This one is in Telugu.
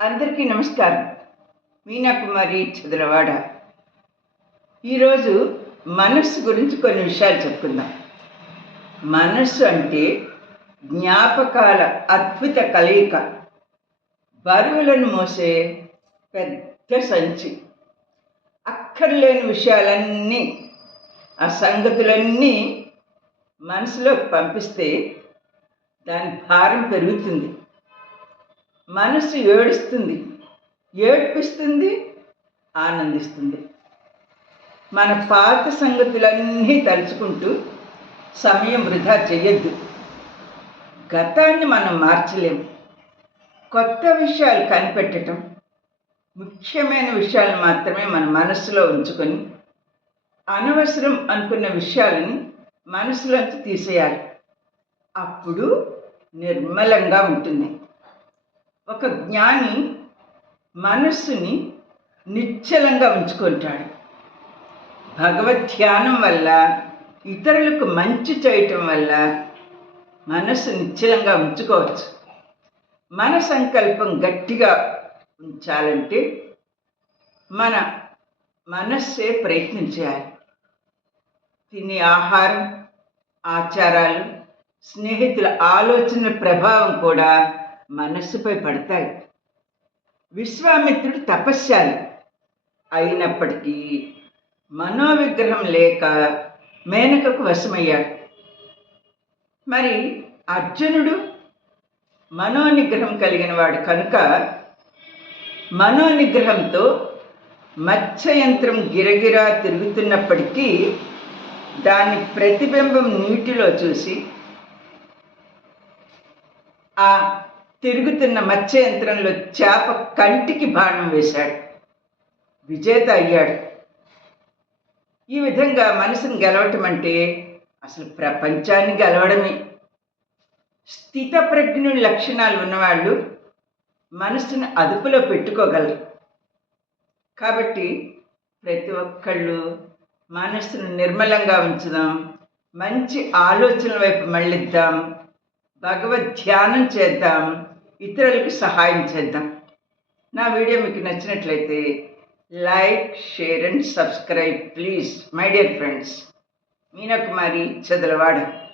అందరికీ నమస్కారం. మీనాకుమారి చదలవాడ. ఈరోజు మనస్సు గురించి కొన్ని విషయాలు చెప్పుకుందాం. మనస్సు అంటే జ్ఞాపకాల అద్భుత కలయిక, బరువులను మోసే పెద్ద సంచి. అక్కర్లేని విషయాలన్నీ, ఆ సంగతులన్నీ మనసులోకి పంపిస్తే దాని భారం పెరుగుతుంది. మనసు ఏడుస్తుంది, ఏడ్పిస్తుంది, ఆనందిస్తుంది. మన పాత సంగతులన్నీ తలుచుకుంటూ సమయం వృధా చెయ్యొద్దు. గతాన్ని మనం మార్చలేము. కొత్త విషయాలు కనిపెట్టడం, ముఖ్యమైన విషయాలు మాత్రమే మన మనసులో ఉంచుకొని అనవసరం అనుకున్న విషయాలను మనసులోంచి తీసేయాలి. అప్పుడు నిర్మలంగా ఉంటుంది. ఒక జ్ఞాని మనస్సుని నిశ్చలంగా ఉంచుకుంటాడు. భగవద్ ధ్యానం వల్ల, ఇతరులకు మంచి చేయటం వల్ల మనస్సు నిశ్చలంగా ఉంచుకోవచ్చు. మన సంకల్పం గట్టిగా ఉంచాలంటే మన మనస్సే ప్రయత్నం చేయాలి. తినే ఆహారం, ఆచారాలు, స్నేహితుల ఆలోచన ప్రభావం కూడా మనస్సుపై పడతాయి. విశ్వామిత్రుడు తపస్శాలి అయినప్పటికీ మనోవిగ్రహం లేక మేనకకు వశమయ్యాడు. మరి అర్జునుడు మనోనిగ్రహం కలిగిన వాడు కనుక మనోనిగ్రహంతో మత్స్యయంత్రం గిరగిరా తిరుగుతున్నప్పటికీ దాని ప్రతిబింబం నీటిలో చూసి ఆ తిరుగుతున్న మత్స్యయంత్రంలో చేప కంటికి బాణం వేశాడు. విజేత అయ్యాడు. ఈ విధంగా మనసును గెలవటం అంటే అసలు ప్రపంచాన్ని గెలవడమే. స్థితప్రజ్ఞుడి లక్షణాలు ఉన్నవాళ్ళు మనసును అదుపులో పెట్టుకోగలరు. కాబట్టి ప్రతి ఒక్కళ్ళు మనస్సును నిర్మలంగా ఉంచుదాం, మంచి ఆలోచనల వైపు మళ్ళిద్దాం, భగవద్ ధ్యానం చేద్దాం, ఇతరులకు సహాయం చేద్దాం. నా వీడియో మీకు నచ్చినట్లయితే like, share and subscribe please my dear friends. Meena Kumari Chadalavada.